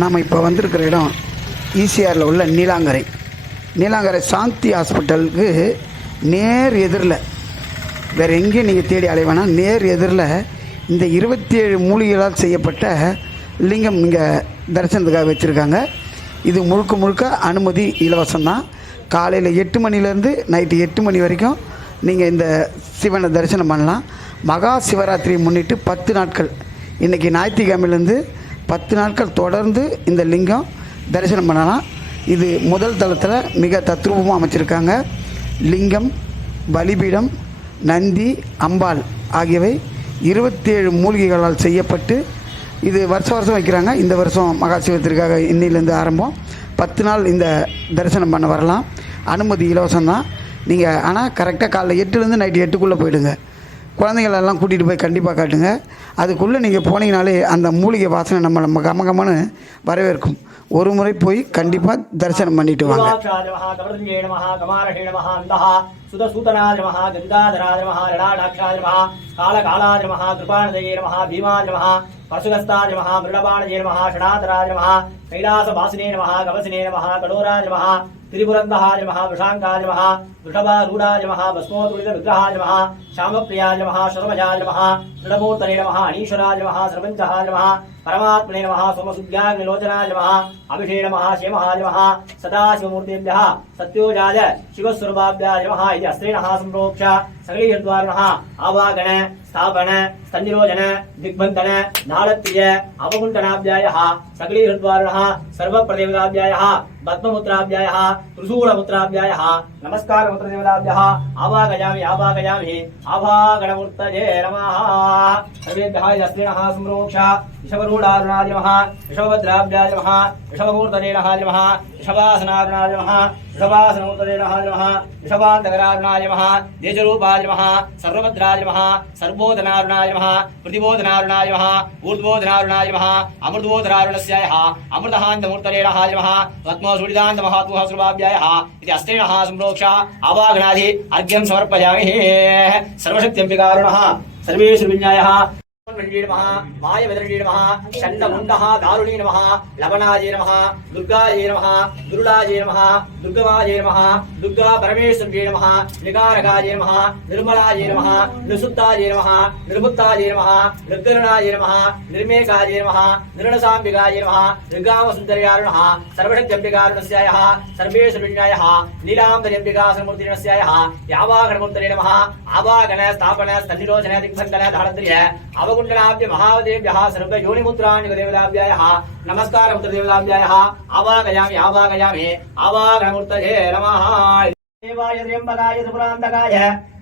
நாம் இப்போ வந்திருக்கிற இடம் ஈசிஆரில் உள்ள நீலாங்கரை சாந்தி ஹாஸ்பிட்டலுக்கு நேர் எதிரில், வேறு எங்கேயும் நீங்கள் தேடி அலைவேனா, நேர் எதிரில் இந்த 27 மூலிகைகளால் செய்யப்பட்ட லிங்கம் இங்கே தரிசனத்துக்காக வச்சுருக்காங்க. இது முழுக்க அனுமதி இலவசம்தான். காலையில் 8 மணிலேருந்து நைட்டு 8 மணி வரைக்கும் நீங்கள் இந்த சிவனை தரிசனம் பண்ணலாம். மகா சிவராத்திரி முன்னிட்டு 10 நாட்கள், இன்றைக்கி ஞாயிற்றுக்கிழமையிலேருந்து 10 நாட்கள் தொடர்ந்து இந்த லிங்கம் தரிசனம் பண்ணலாம். இது முதல் தளத்தில் மிக தத்ரூபமாக அமைச்சிருக்காங்க. லிங்கம், பலிபீடம், நந்தி, அம்பாள் ஆகியவை 27 மூலிகைகளால் செய்யப்பட்டு இது வருஷம் வைக்கிறாங்க. இந்த வருஷம் மகா சிவத்திற்காக இன்னிலேருந்து ஆரம்பம். 10 நாள் இந்த தரிசனம் பண்ண வரலாம். அனுமதி இலவசம்தான். நீங்கள் ஆனால் கரெக்டாக காலைல 8லேருந்து நைட்டு 8க்குள்ளே போயிடுங்க. குழந்தைங்களெல்லாம் கூட்டிகிட்டு போய் கண்டிப்பாக காட்டுங்க. அதுக்குள்ளே நீங்கள் போனீங்கனாலே அந்த மூலிகை வாசனை நம்ம கமகமன்னு வரவேற்கும். ஒரு முறை போய் கண்டிப்பாக தரிசனம் பண்ணிட்டு வாங்க. कैलासवासिने नमः, कवसिने नमः, कठोराय नमः, त्रिपुरन्दहाय नमः, वृषाङ्काय नमः, वृषभारूढाय नमः, भस्मोत्तुलितविग्रहाय नमः, श्यामप्रियाय नमः, शर्मजाय नमः, दृढमूर्तने नमः, अनीश्वराय नमः, सर्वञ्चहाय नमः, परमात्मने नमः, सोमसुज्ञाग्निलोचनाय नमः, अभिषे नमः, क्षेमहाय नमः, सदाशिवमूर्तिभ्यः सत्योजाय शिवस्वरूपाभ्याय नमः इति अस्त्रेणः सम्प्रोक्ष्य सकलीहृद्वारिणः आवागण स्थापन स्तन्निरोचन दिग्बन्धन नालप्रिय अवकुण्ठनाभ्यायः सकलीहृद्वारिणः सर्वप्रदेवताभ्यायः पद्ममुद्राभ्यायः त्रिशूलमुद्राभ्यायः नमस्कारमुद्रदेवताभ्यः आवागयामि आवागणमूर्तये नमः। सर्वेभ्यः अस्त्रेणः सम्प्रोक्ष्य ऋषभरूढारुणाय नमः, ऋषभभद्राभ्याय नमः, ऋषभमूर्तये नमः, ऋषभासनारुणाय नमः, ऋषभासनमूर्तये नमः, ऋषभान्तकरारुणाय नमः, देजरूपाय नमः, सर्वभद्राय नमः, सर्वोधनारुणाय नमः, प्रतिबोधनारुणाय नमः, ऊर्ध्वोधनारुणाय नमः, अमृतोधनारुणस्यायः अमृतहान्तमूर्तये नमः, पद्मसूडिदान्तमहात्मः सर्वाभ्यायः इति अस्त्रेणः सम्प्रोक्ष्य आवागणादि अर्घ्यं समर्पयामि। सर्वशक्त्यम्बिकारुणः सर्वेषु विज्ञायः नमः, मायवदने नमः, षण्डमुण्डः दारुणी नमः, लवणाय नमः, दुर्गाय नमः, दुर्लाय नमः, दुर्गमाय नमः, दुर्गा परमेश्वर्ये नमः, निकारकाय नमः, निर्मलाय नमः, निसुत्ताय नमः, निर्मुक्ताय नमः, निर्गरुणाय नमः, निर्मेकाय नमः, निर्णसाम्बिकाय नमः, निर्गामसुन्दर्यारुणः सर्वशक्त्यम्बिकारुणस्यायः सर्वेश्वरण्यायः नीलाम्बर्यम्बिकासमूर्तिनस्यायः यावागणमूर्तये नमः, आवागण स्थापन स्तन्निरोचन दिग्बन्धन धारत्र्य अवकुण्डनाभ्य महादेव्यः सर्वयोनिमुद्रान्यदेवताभ्यायः नमस्कारमुद्रदेवताभ्यायः आवागयामि आवागणमूर्तये नमः। देवाय त्र्यम्बकाय त्रिपुरान्तकाय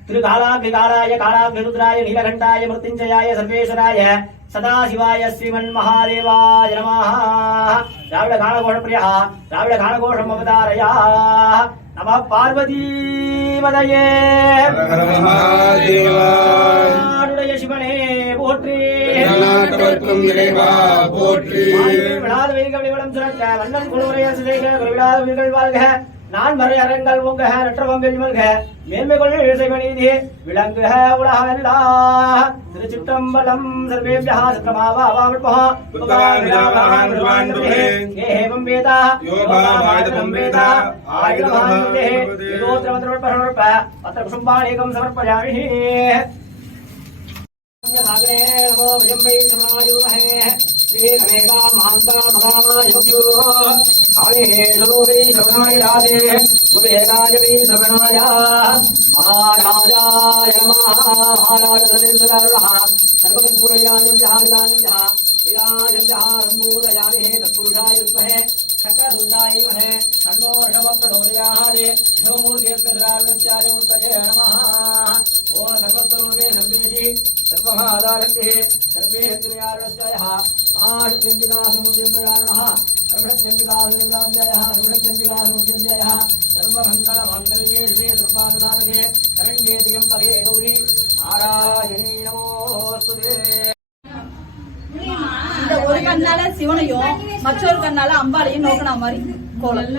त्रिकालाभ्यकालाय कालाभ्यरुद्राय नीलकण्ठाय मृत्युञ्जयाय सर्वेश्वराय सदाशिवाय श्रीमन्महादेवाय नमः। द्राविडगानघोषप्रियः द्राविडगानघोषमवतारयः नमः पार्वतीपतये महादेवाय शिवने போற்றி நாட்டவர்க்கும் இறைவா போற்றி விடாத வைகள் விடம் சுரக்க வண்ணன் குழுவுரைய சிதைக விடாத உயிர்கள் வாழ்க நான் மறை அரங்கள் உங்க நற்றவம் வெல்மல்க மேன்மைகள் இசைமநீதி விளங்குக உலகமெல்லாம் திருச்சிற்றம்பலம் சர்வேபியः சத்ரமாவாவாமற்பः ஏவம் வேதா யோகாவாதம் வேதா ஆயுதமானுதே யோத்ரமத்ரவற்பரவற்ப அத்திர குசும்பாணேகம் சமர்ப்பயாமி। सागरे नमो विजम्बै समायुमहे श्रीरमेगा महान्तरा महामायुक्यो आवेहे सरोवे श्रवणाय राधे गुबेराय वै श्रवणाय महाराजाय नमः। महाराज सर्वेन्द्रकारुणः सर्वकर्पूरयाजं जहारिदानं विराजं सम्पूरयामि तत्पुरुषाय विद्महे शक्रतुण्डाय धीमहि तन्नो ऋषभप्रचोदयात्। शिवमूर्तेऽस्याय मूर्तये नमः। ॐ सर्वस्वरूपे सर्वेषि सर्वमादारक्तिः सर्वे हेतुर्यारुणस्यायः महाशक्तिम्बिकासमुद्यम्बयारुणः सर्वशक्त्यम्बिकासमुद्यम्बयाः सर्वशक्त्यम्बिकासमुद्यम्बयाः सर्वमङ्गलमाङ्गल्ये शिवे सर्वार्थसाधके शरण्ये त्र्यम्बके गौरी नारायणी नमोस्तुते। இந்த ஒரு கண்ணால சிவனையும் மற்றொரு கண்ணால அம்பாளையும் நோக்கின மாதிரி கோலம்.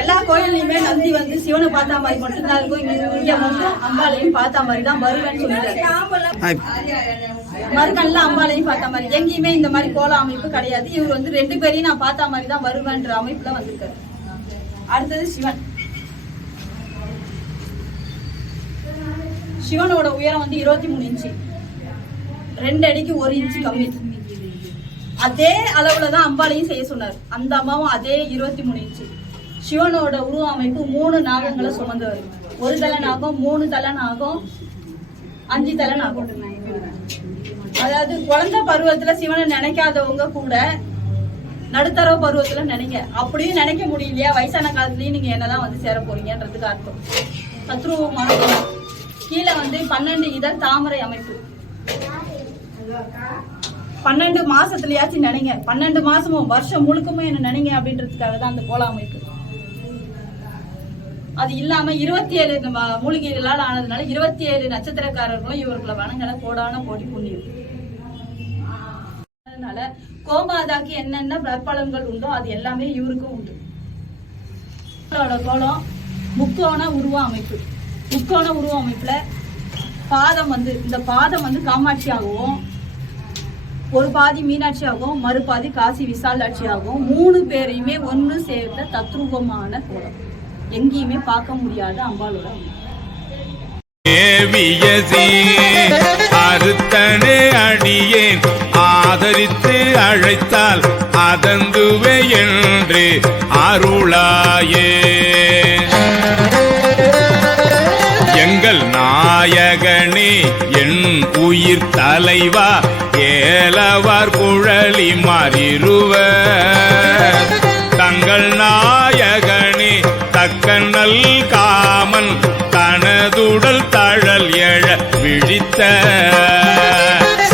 எல்லா கோயிலையுமே நந்தி வந்து சிவனை பார்த்தா மாதிரி மட்டும்தான் இருக்கும். இங்க வந்து அம்பாளையும் பார்த்தா மாதிரி தான் வருவேன்னு சொல்லிட்டு மறுக்கண்ணில் அம்பாளையும் பார்த்த மாதிரி எங்கேயுமே இந்த மாதிரி கோல அமைப்பு கிடையாது. இவர் வந்து 2 பேரையும் நான் பார்த்த மாதிரி தான் வருவேன்ற அமைப்புல வந்திருக்காரு. அடுத்தது சிவன். சிவனோட உயரம் வந்து 23 இன்ச்சு, 2 அடிக்கு 1 இன்ச்சு கம்மி. அதே அளவுலதான் அம்பாளையும் செய்ய சொன்னார். அந்த அம்மாவும் அதே 23 இன்ச்சு. சிவனோட உருவ அமைப்பு 3 நாகங்களை சுமந்தவர். 1 தலை நாகம், 3 தலை நாகம், 5 தலை நாகம். அதாவது குழந்தை பருவத்துல சிவனை நினைக்காதவங்க கூட நடுத்தர பருவத்துல நினைக்க, அப்படியும் நினைக்க முடியலையா வயசான காலத்துலயும் நீங்க என்னதான் வந்து சேர போறீங்கன்றதுக்கு அர்த்தம். சத்ருவமான கீழே வந்து 12 இதழ் தாமரை அமைப்பு. 12 மாசத்துலயாச்சும் நினைங்க, 12 மாசமும் வருஷம் முழுக்கமும் என்ன நினைங்க அப்படின்றதுக்காக தான் அந்த கோல அமைப்பு. அது இல்லாம 27 மூலிகைகளால் ஆனதுனால 27 நட்சத்திரக்காரர்களும் இவர்களை வணங்கல கோடான கோடி புண்ணியம். அதனால கோமாதாக்கு என்னென்ன பலன்கள் உண்டோ அது எல்லாமே இவருக்கும் உண்டு. கோலம் முக்கோண உருவ அமைப்பு. முக்கோண உருவ அமைப்புல பாதம் வந்து இந்த பாதம் வந்து காமாட்சியாகவும், ஒரு பாதி மீனாட்சியாகவும், மறுபாதி காசி விசாலாட்சியாகவும் 3 பேரையுமே ஒன்று சேர்ந்த தத்ரூபமான கோலம். எங்கேயுமே பார்க்க முடியாத அம்பாளோட அறுத்தனே அடியேன் ஆதரித்து அழைத்தால் அதந்துவே என்று அருளாயே. எங்கள் நாயகனே என் உயிர் தலைவா ஏலவார் குழலி மாறிருவர் தங்கள் நாயகனே தக்கநல் காமன் தனதுடல் தழல் எழ விழித்த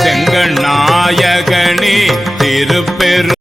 செங்கண் நாயகனே திருப்பெரு